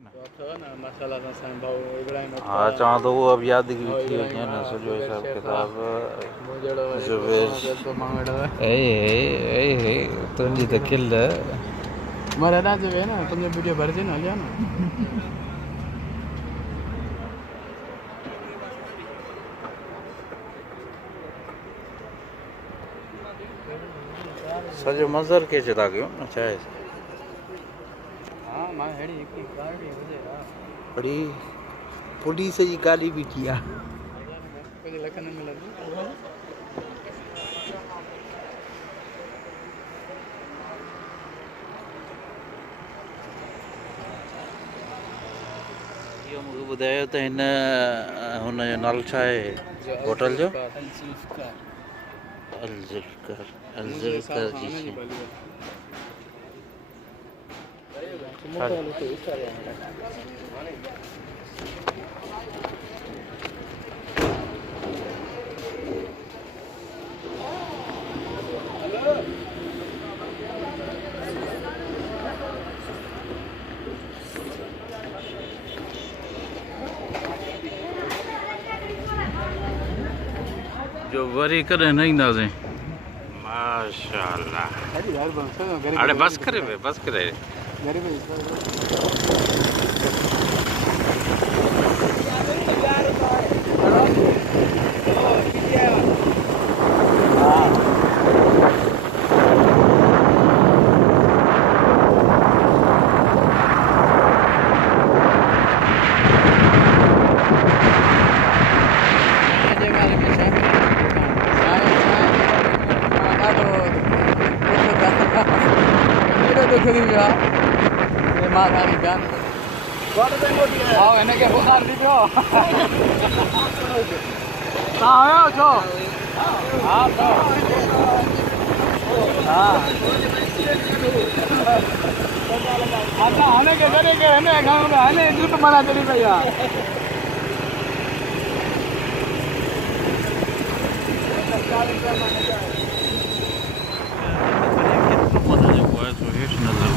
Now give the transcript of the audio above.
ना तो ना मसाला तो सन भाव इब्राहिम हाँ चवां तो वो अब याद थी वञे न सॼो हिसाब किताब जुबैर तो मांगड़ो ए तुंहिंजी त खिल मरदा जुबे ना तुमने वीडियो भर दे ना लिया ना सॼो मंज़र खे चिता कयूं न छा आहे हां मां हेड़ी एक गाड़ी हुजे बड़ी पुलिस जी गाड़ी बीठी आहे कुछ लखन में लगी इहो मूंखे ॿुधायो त हिन हुनजो नालो छा आहे होटल जो अलज़ुफ़्कार जी जो वरी कॾहिं न ईंदासीं माशाअल्लाह अरे बस करे बुखार थी पियो तव्हां आयो छो हा हाणे के जॾहिं के हिन गांव में हाणे ड्रिप माना चली पई आहे हेठि नज़र